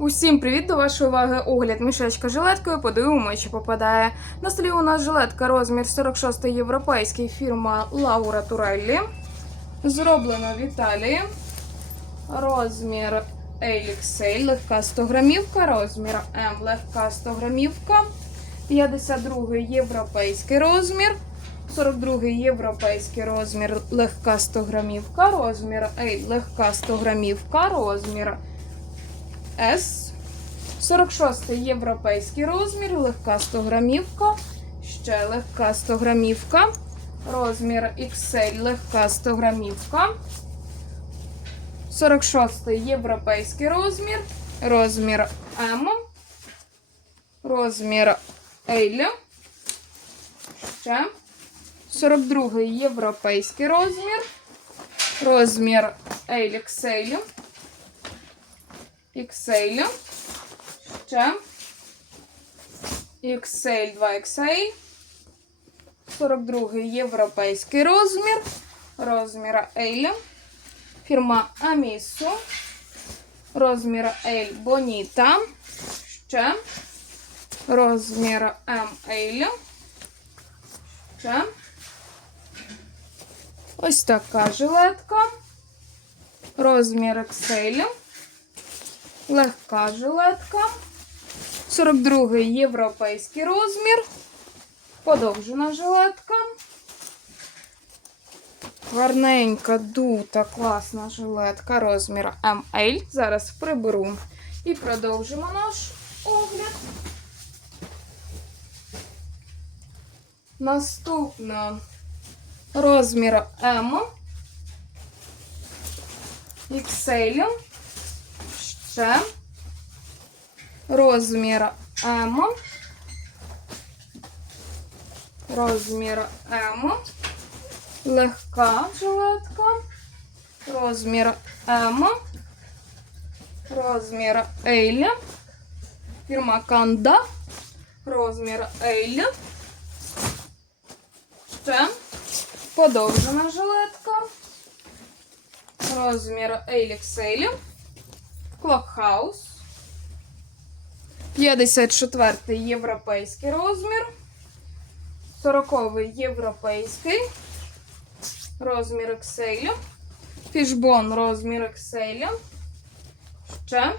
Усім привіт до вашої уваги. Огляд мішечка жилеткою. Подивимо, чи попадає. На столі у нас жилетка розмір 46 європейський фірма Лаура Туреллі. Зроблено в Італії. Розмір XL, легка 100 грамівка, розмір М, легка 100 грамівка. 52 європейський розмір. 42 європейський розмір, легка 100 грамівка, розмір L, легка 100 грамівка, розмір S. 46 європейський розмір, легка 100 грамівка, ще легка 100 грамівка, розмір XL, легка 100 грамівка. 46 європейський розмір, розмір M, розмір L, ще 42 європейський розмір, розмір LXL, XL, ще. XL 2XL, 42 європейський розмір, розмір L, фірма Amisu, розмір L Bonita, ще. Розмір ML, ще. Ось така жилетка, розмір XL, легка жилетка, 42-й європейський розмір, подовжена жилетка. Гарненька, дута, класна жилетка, розмір ML. Зараз приберу і продовжимо наш огляд. Наступна розмір M. XL. Ще. Розмір М. Розмір М. Легка жилетка. Розмір М. Розмір L. Фірма Канда. Розмір L. Ще подовжена жилетка. Розмір LXL. Клокхаус. 54-й європейський розмір. 40 європейський. Розмір XL. Фішбон розмір XL. Ще.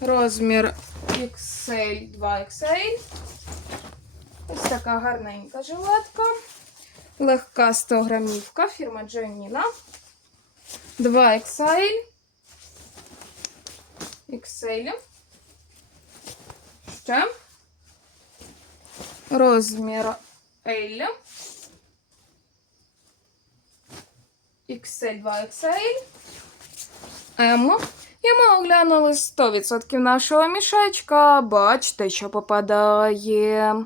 Розмір XL 2XL. Ось така гарненька жилетка. Легка 100 грамівка. Фірма Джаніна. 2XL. XL. Ще. Розмір L. XL 2XL. М. І ми оглянули 100% нашого мішечка. Бачите, що попадає.